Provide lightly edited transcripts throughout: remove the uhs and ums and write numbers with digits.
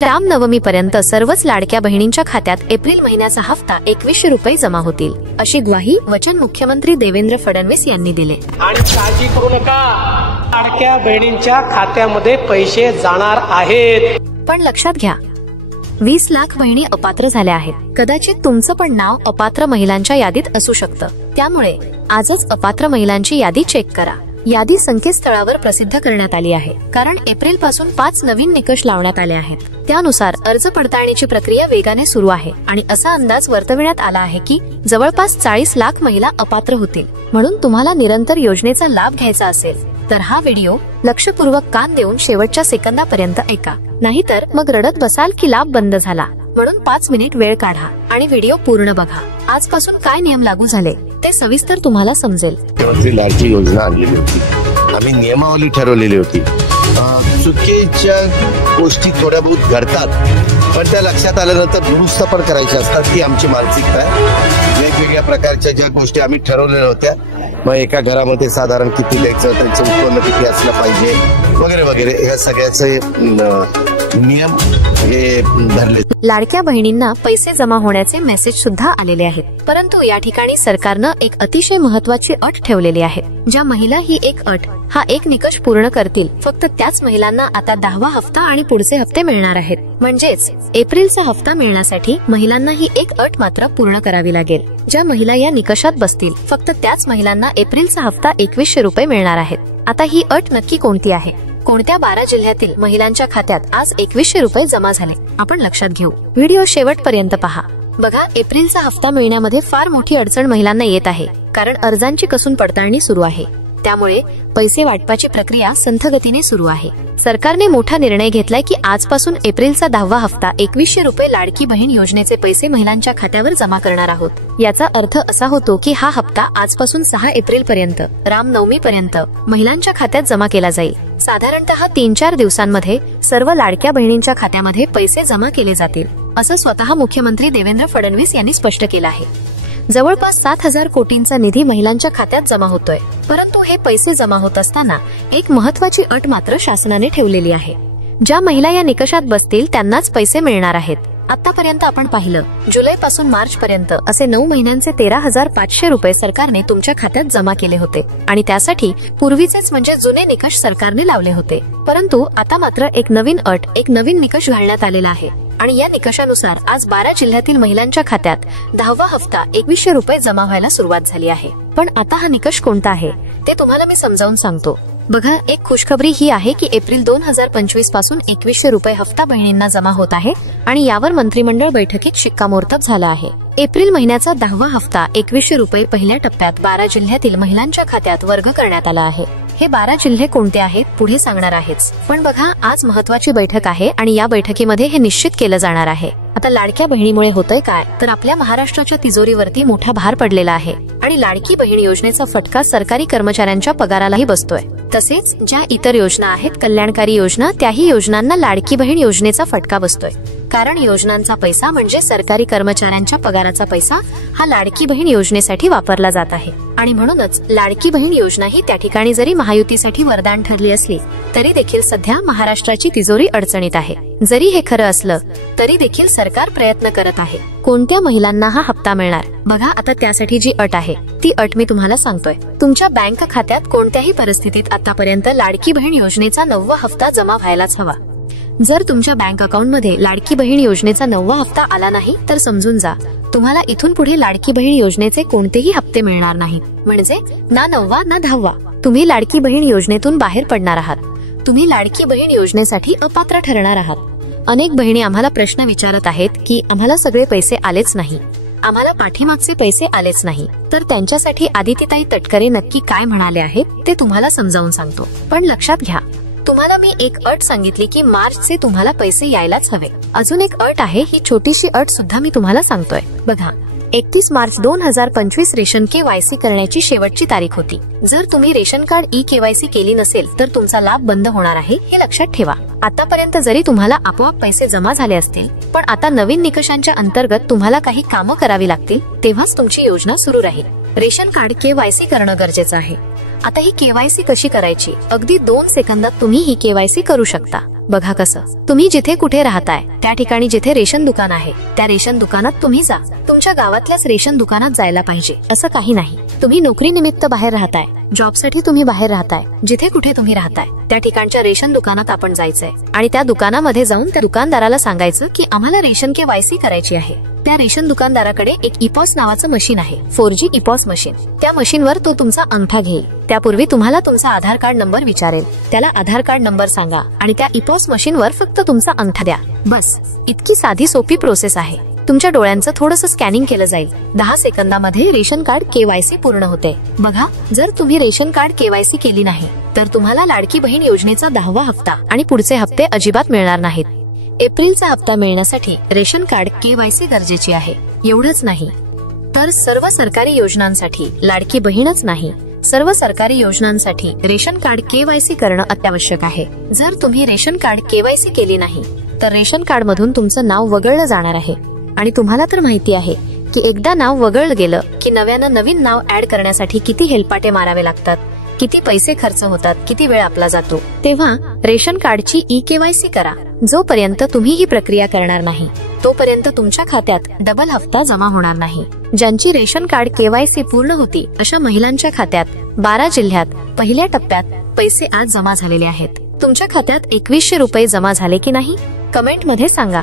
रामनवमी पर्यंत सर्वच लाडक्या बहिणींच्या खात्यात एप्रिल महिन्याचा हप्ता 2100 रुपये जमा होतील, अशी ग्वाही वचन मुख्यमंत्री देवेंद्र फडणवीस यांनी दिले। आणि काळजी करू नका, लाडक्या बहिणींच्या खात्यामध्ये पैसे जाणार आहेत। पण लक्षात घ्या, 20 लाख बहिणी अपात्र झाल्या आहेत। कदाचित तुमचं पण नाव अपात्र महिलांच्या यादीत असू शकतं। त्यामुळे आजच अपात्र महिलांची यादी चेक करा। यादी संकेतस्थळावर प्रसिद्ध करण्यात आली आहे, कारण एप्रिल पासून 5 नवीन निकष लावण्यात आले आहेत। त्यानुसार अर्ज पडताळणीची प्रक्रिया वेगाने सुरू आहे आणि असा अंदाज वर्तविण्यात आला आहे की जवळपास 40 लाख महिला अपात्र होतील। म्हणून तुम्हाला निरंतर योजनेचा लाभ घ्यायचा असेल तर हा व्हिडिओ लक्षपूर्वक कान देऊन शेवटच्या सेकंदापर्यंत ऐका, नाहीतर मग रडत बसाल की लाभ बंद झाला। म्हणून 5 मिनिट वेळ काढा आणि व्हिडिओ पूर्ण बघा। आजपासून काय नियम लागू झाले ते सविस्तर तुम्हाला समजेल। लाडकी योजना आणलेली होती, आम्ही नियमावली ठरवलेली होती। चुकीच्या गोष्टी थोड्या बहुत घडतात, पण त्या लक्षात आल्यानंतर दुरुस्त पण करायच्या असतात, ती आमची मानसिकता आहे। वेगवेगळ्या प्रकारच्या ज्या गोष्टी आम्ही ठरवलेल्या होत्या, मग एका घरामध्ये साधारण किती द्यायचं, त्यांचं उत्पन्न किती असलं पाहिजे वगैरे वगैरे, या सगळ्याचे नियम हे धरले। लाडक्या बहिणींना पैसे जमा होण्याचे मेसेज सुद्धा आलेले आहेत, परंतु या ठिकाणी सरकारनं एक अतिशय महत्त्वाची अट ठेवलेली आहे। ज्या महिला ही हा एक निकष पूर्ण करतील, फक्त त्याच महिलांना आता 10वा हप्ता आणि पुढचे हप्ते मिळणार आहेत। म्हणजेच एप्रिलचा हप्ता मिळण्यासाठी महिलांना ही एक अट मात्र पूर्ण करावी लागेल। ज्या महिला या निकषात बसतील, फक्त त्याच महिलांना एप्रिलचा हप्ता 2100 रुपये मिळणार आहेत। आता ही अट नक्की कोणती आहे? कोणत्या 12 जिल्ह्यातील महिलांच्या खात्यात आज 2100 रुपये जमा झाले, आपण लक्षात घेऊ। व्हिडिओ शेवटपर्यंत पहा। बघा, एप्रिलचा हप्ता मिळण्यामध्ये फार मोठी अडचण महिलांना येत आहे, कारण अर्जांची कसून पडताळणी सुरू आहे। त्यामुळे पैसे वाटपाची प्रक्रिया संथ गतीने सुरू आहे। सरकारने मोठा निर्णय घेतलाय की आजपासून एप्रिलचा 10वा हप्ता 2100 रुपये लाडकी बहीण योजनेचे पैसे महिलांच्या खात्यावर जमा करणार आहोत। याचा अर्थ असा होतो की हा हप्ता आजपासून 6 एप्रिल पर्यंत, रामनवमी पर्यंत महिलांच्या खात्यात जमा केला जाईल। साधारणतः 3-4 दिवसांमध्ये सर्व लाडक्या बहिणींच्या खात्यामध्ये पैसे जमा केले जातील, असं स्वतः मुख्यमंत्री देवेंद्र फडणवीस यांनी स्पष्ट केलं आहे। जवळपास 7000 कोटींचा निधी महिलांच्या खात्यात जमा होतोय, परंतु हे पैसे जमा होत असताना एक महत्त्वाची अट मात्र शासनाने ठेवलेली आहे। ज्या महिला या निकषात बसतील त्यांनाच पैसे मिळणार आहेत। आतापर्यंत आपण पाहिलं, जुलै पासून मार्च पर्यंत असे 9 महिन्यांचे 13,500 रुपये सरकारने तुमच्या खात्यात जमा केले होते आणि त्यासाठी पूर्वीचेच म्हणजे जुने निकष सरकारने लावले होते। परंतु आता मात्र एक नवीन अट, एक नवीन निकष घालण्यात आलेला आहे आणि या निकषानुसार आज 12 जिल्ह्यातील महिलांच्या खात्यात 10वा हप्ता 2100 रुपये जमा व्हायला सुरुवात झाली आहे। पण आता हा निकष कोणता आहे ते तुम्हाला मी समजावून सांगतो। बघा, एक खुशखबरी ही आहे की एप्रिल 2025 पासून 2100 रुपये हप्ता बहिणींना जमा होत आहे आणि यावर मंत्रिमंडळ बैठकीत शिक्कामोर्तब झाला आहे। एप्रिल महिन्याचा 10वा हप्ता 2100 रुपये पहिल्या टप्प्यात 12 जिल्ह्यातील महिलांच्या खात्यात वर्ग करण्यात आला आहे। हे 12 जिल्हे कोणते आहेत पुढे सांगणार आहेच, पण बघा, आज महत्त्वाची बैठक आहे आणि या बैठकीमध्ये हे निश्चित केलं जाणार आहे। आता लाडक्या बहिणीमुळे होतंय काय, तर आपल्या महाराष्ट्राच्या तिजोरीवरती मोठा भार पडलेला आहे आणि लाडकी बहीण योजनेचा फटका सरकारी कर्मचाऱ्यांच्या पगारालाही बसतोय। तसेच ज्या इतर योजना आहेत, कल्याणकारी योजना, त्याही योजनांना लाडकी बहीण योजनेचा फटका बसतोय, कारण योजनांचा पैसा म्हणजे सरकारी कर्मचाऱ्यांच्या पगाराचा पैसा हा लाडकी बहीण योजनेसाठी वापरला जात आहे। आणि म्हणूनच लाडकी बहीण योजना ही त्या ठिकाणी जरी महायुतीसाठी वरदान ठरली असली तरी देखील सध्या महाराष्ट्राची तिजोरी अडचणीत आहे। जरी हे खरं असलं तरी देखील सरकार प्रयत्न करत आहे। कोणत्या महिलांना हा हप्ता मिळणार? बघा, आता त्यासाठी जी अट आहे ती अट मी तुम्हाला सांगतोय। तुमच्या बँक खात्यात कोणत्याही परिस्थितीत आतापर्यंत लाडकी बहीण योजनेचा 9वा हप्ता जमा व्हायलाच हवा। जर तुमच्या बँक अकाउंट मध्ये लाडकी बहीण योजनेचा 9वा हप्ता आला नाही तर समजून जा, तुम्हाला इथून पुढे लाडकी बहीण योजनेचे कोणतेही हप्ते मिळणार नाहीत। म्हणजे ना 9वा ना 10वा, तुम्ही लाडकी बहीण योजनेतून बाहेर पडणार आहात। तुम्ही लाडकी बहीण योजनेसाठी अपात्र ठरणार आहात। अनेक बहिणी आम्हाला प्रश्न विचारत आहेत की आम्हाला सगळे पैसे आलेच नाही, आम्हाला पाठीमागचे पैसे आलेच नाही, तर त्यांच्यासाठी आदितीताई तटकरे नक्की काय म्हणाले आहेत ते तुम्हाला समजावून सांगतो। पण लक्षात घ्या, तुम्हाला मी एक अट सांगितली की मार्चचे तुम्हाला पैसे यायलाच हवे। अजून एक अट आहे, ही छोटीशी अट सुद्धा मी तुम्हाला सांगतोय। बघा, 31 मार्च 2025 रेशन KYC करण्याची शेवटची तारीख होती। जर तुम्ही रेशन कार्ड KYC केली नसेल तर तुमचा लाभ बंद होणार आहे, हे लक्षात ठेवा। आतापर्यंत जरी तुम्हाला आपोआप पैसे जमा झाले असतील, पण आता नवीन निकषांच्या अंतर्गत तुम्हाला काही कामं करावी लागतील, तेव्हाच तुमची योजना सुरू राहील। रेशन कार्ड KYC करणं गरजेचं आहे। आता ही KYC कशी करायची? अगदी 2 सेकंदात तुम्ही ही KYC करू शकता। बघा कसं. तुम्ही जिथे कुठे राहताय त्या ठिकाणी जिथे रेशन दुकान आहे त्या रेशन दुकानात तुम्ही जा. तुमच्या गावातल्याच रेशन दुकानात जायला पाहिजे असं काही नाही. तुम्ही नोकरीनिमित्त बाहेर राहताय, जॉबसाठी तुम्ही बाहेर राहताय, जिथे कुठे तुम्ही राहताय त्या ठिकाणच्या रेशन दुकानात आपण जायचंय आणि त्या दुकानामध्ये जाऊन त्या दुकानदाराला सांगायचं की आम्हाला रेशन KYC करायची आहे. त्या रेशन दुकानदाराकडे एक इपॉस नावाचं मशीन आहे, 4G इपॉस मशीन. त्या मशीनवर तो तुमचा अंगठा घेईल. त्यापूर्वी तुम्हाला तुमचा आधार कार्ड नंबर विचारेल. त्याला आधार कार्ड नंबर सांगा आणि त्या इपॉस मशीनवर फक्त तुमचा अंगठा द्या. बस, इतकी साधी सोपी प्रोसेस आहे. तुमच्या डोळ्यांचं थोडंसं स्कॅनिंग केलं जाईल. 10 सेकंदामध्ये रेशन कार्ड KYC पूर्ण होते. बघा, जर तुम्ही रेशन कार्ड KYC केली नाही तर तुम्हाला लाडकी बहीण योजनेचा 10वा हप्ता आणि पुढचे हप्ते अजिबात मिळणार नाहीत. एप्रिलचा हप्ता मिळण्यासाठी रेशन कार्ड KYC गरजेची आहे. एवढंच नाही तर सर्व सरकारी योजनांसाठी, लाडकी बहीणच नाही, सर्व सरकारी योजनांसाठी रेशन कार्ड KYC करणं अत्यावश्यक आहे. जर तुम्ही रेशन कार्ड KYC केली नाही तर रेशन कार्ड मधून तुमचं नाव वगळलं जाणार आहे. आणि तुम्हाला तर माहिती आहे की एकदा नाव वगळलं गेलं की नव्यानं नवीन नाव ऍड करण्यासाठी किती हेलपाटे मारावे लागतात, किती पैसे खर्च होतात, किती वेळ आपला जातो. तेव्हा रेशन कार्डची KYC करा. जोपर्यंत तुम्ही ही प्रक्रिया करणार नाही तोपर्यंत तुमच्या खात्यात डबल हप्ता जमा होणार नाही. ज्यांची रेशन कार्ड KYC पूर्ण होती अशा महिलांच्या खात्यात 12 जिल्ह्यात पहिल्या टप्प्यात पैसे आज जमा झालेले आहेत. तुमच्या खात्यात 2100 रुपये जमा झाले की नाही कमेंट मध्ये सांगा.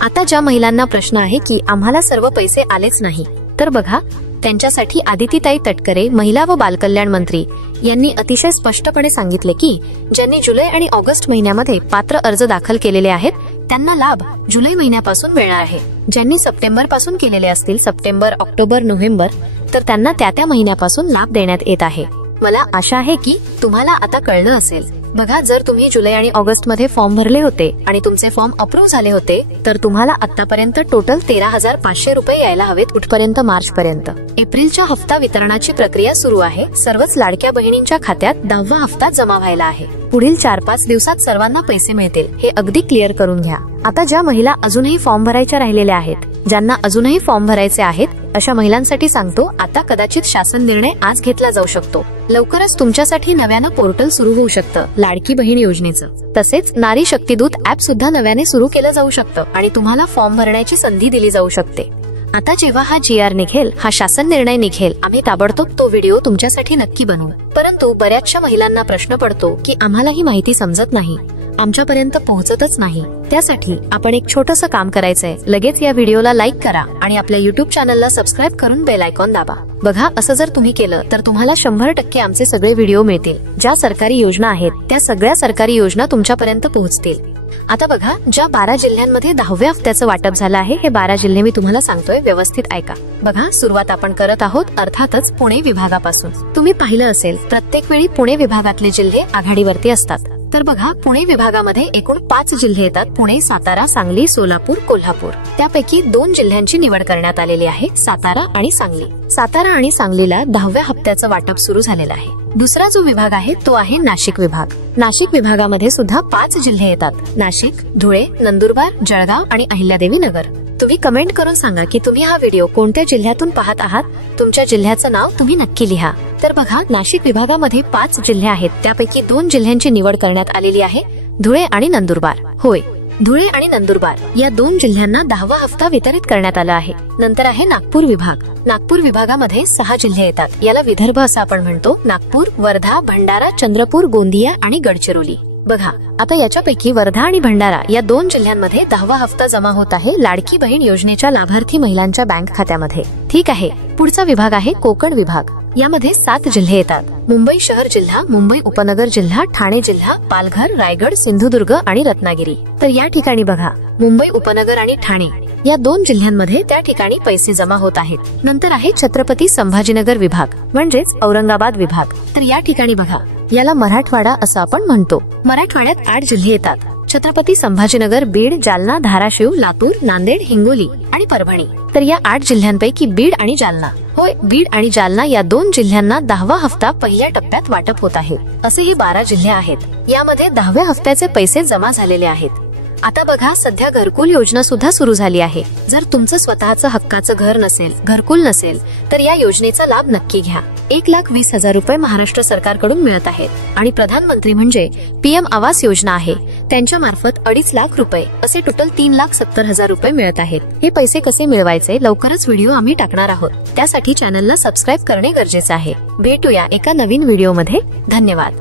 आता ज्या महिलांना प्रश्न आहे की आम्हाला सर्व पैसे आलेच नाही, तर बघा, त्यांच्यासाठी आदितीताई तटकरे, महिला व बालकल्याण मंत्री यांनी अतिशय स्पष्टपणे सांगितले की ज्यांनी जुलै आणि ऑगस्ट महिन्यामध्ये पात्र अर्ज दाखल केलेले आहेत त्यांना लाभ जुलै महिन्यापासून मिळणार आहे. ज्यांनी सप्टेंबर पासून केलेले असतील, सप्टेंबर, ऑक्टोबर, नोव्हेंबर, तर त्यांना त्या महिन्यापासून लाभ देण्यात येत आहे. मला आशा आहे की तुम्हाला आता कळलं असेल. बघा, जर तुम्ही जुलै आणि ऑगस्ट मध्ये फॉर्म भरले होते आणि तुमचे फॉर्म अप्रूव्ह झाले होते तर तुम्हाला आतापर्यंत टोटल 13,500 रुपये यायला हवेत कुठपर्यंत, मार्च पर्यंत. एप्रिलच्या हप्ता वितरणाची प्रक्रिया सुरू आहे. सर्वच लाडक्या बहिणींच्या खात्यात 10वा हप्ता जमा व्हायला आहे. पुढील 4-5 दिवसात सर्वांना पैसे मिळतील, हे अगदी क्लिअर करून घ्या. आता ज्या महिला अजूनही फॉर्म भरायच्या राहिलेल्या आहेत, ज्यांना अजूनही फॉर्म भरायचे आहेत अशा महिलांसाठी सांगतो, आता कदाचित शासन निर्णय आज घेतला जाऊ शकतो. लवकरच तुमच्यासाठी नव्यानं पोर्टल सुरू होऊ शकतं लाडकी बहीण योजनेचं. तसेच नारी शक्तीदूत ऍप सुद्धा नव्याने सुरू केलं जाऊ शकतं आणि तुम्हाला फॉर्म भरण्याची संधी दिली जाऊ शकते. आता जेव्हा हा GR निघेल, हा शासन निर्णय निघेल, आम्ही ताबडतोब तो व्हिडिओ तुमच्यासाठी नक्की बनवू. परंतु बऱ्याचशा महिलांना प्रश्न पडतो की आम्हाला ही माहिती समजत नाही, आमच्यापर्यंत पोहोचतच नाही. त्यासाठी आपण एक छोटंसं काम करायचंय. लगेच या व्हिडिओला लाईक करा आणि आपल्या YouTube चॅनलला सबस्क्राईब करून बेल आयकॉन दाबा. बघा, असं जर तुम्ही केलं तर तुम्हाला 100% आमचे सगळे व्हिडिओ मिळतील. ज्या सरकारी योजना आहेत त्या सगळ्या सरकारी योजना तुमच्यापर्यंत पोहोचतील. आता बघा, ज्या 12 जिल्ह्यांमध्ये 10व्या हप्त्याचं वाटप झालं आहे, हे 12 जिल्हे मी तुम्हाला सांगतोय, व्यवस्थित ऐका. बघा, सुरुवात आपण करत आहोत अर्थातच पुणे विभागापासून. तुम्ही पाहिलं असेल प्रत्येक वेळी पुणे विभागातले जिल्हे आघाडीवरती असतात. तर बघा, पुणे विभागामध्ये एकूण 5 जिल्हे येतात: पुणे, सातारा, सांगली, सोलापूर, कोल्हापूर. त्यापैकी 2 जिल्ह्यांची निवड करण्यात आलेली आहे, सातारा आणि सांगली. सातारा आणि सांगलीला 10व्या हप्त्याचं वाटप सुरू झालेलं आहे. दुसरा जो विभाग आहे तो आहे नाशिक विभाग. नाशिक विभागामध्ये सुद्धा 5 जिल्हे येतात: नाशिक, धुळे, नंदुरबार, जळगाव आणि अहिल्यादेवी नगर. तुम्ही कमेंट करून सांगा की तुम्ही हा व्हिडिओ कोणत्या जिल्ह्यातून पाहत आहात. तुमच्या जिल्ह्याचं नाव तुम्ही नक्की लिहा. तर बघा, नाशिक विभागामध्ये 5 जिल्हे आहेत, त्यापैकी 2 जिल्ह्यांची निवड करण्यात आलेली आहे: धुळे आणि नंदुरबार. होय, धुळे आणि नंदुरबार या 2 जिल्ह्यांना 10वा हप्ता वितरित करण्यात आला आहे. नंतर आहे नागपूर विभाग. नागपूर विभागामध्ये 6 जिल्हे येतात, याला विदर्भ असं आपण म्हणतो: नागपूर, वर्धा, भंडारा, चंद्रपूर, गोंदिया आणि गडचिरोली. बघा, आता याच्यापैकी वर्धा आणि भंडारा या 2 जिल्ह्यांमध्ये 10वा हप्ता जमा होत आहे लाडकी बहीण योजनेच्या लाभार्थी महिलांच्या बँक खात्यामध्ये. ठीक आहे, पुढचा विभाग आहे कोकण विभाग. यामध्ये 7 जिल्हे येतात: मुंबई शहर जिल्हा, मुंबई उपनगर जिल्हा, ठाणे जिल्हा, पालघर, रायगड, सिंधुदुर्ग आणि रत्नागिरी. तर या ठिकाणी बघा, मुंबई उपनगर आणि ठाणे या 2 जिल्ह्यांमध्ये त्या ठिकाणी पैसे जमा होत आहेत. नंतर आहे छत्रपती संभाजीनगर विभाग म्हणजेच औरंगाबाद विभाग. तर या ठिकाणी बघा, याला मराठवाडा असं आपण म्हणतो. मराठवाड्यात 8 जिल्हे येतात: छत्रपती संभाजीनगर, बीड, जालना, धाराशिव, लातूर, नांदेड, हिंगोली आणि परभणी. तर या 8 जिल्ह्यांपैकी बीड आणि जालना, होय, बीड आणि जालना या 2 जिल्ह्यांना 10वा हप्ता पहिल्या टप्प्यात वाटप होत आहे. असे हे 12 जिल्हे आहेत. यामध्ये 10व्या हप्त्याचे पैसे जमा झालेले आहेत. आता बघा, सध्या घरकुल योजना सुद्धा सुरू झाली आहे. जर तुमचं स्वतःचं हक्काचं घर नसेल, घरकुल नसेल, तर या योजनेचा लाभ नक्की घ्या. 1,20,000 रुपये महाराष्ट्र सरकारकडून मिळत आहेत आणि प्रधानमंत्री म्हणजे PM आवास योजना आहे, त्यांच्या मार्फत 2.5 लाख रुपये असे टोटल 3,70,000 रुपये मिळत आहेत. हे पैसे कसे मिळवायचे लवकरच व्हिडिओ आम्ही टाकणार आहोत. त्यासाठी चॅनलला सबस्क्राईब करणे गरजेचे आहे. भेटूया एका नवीन व्हिडिओमध्ये. धन्यवाद.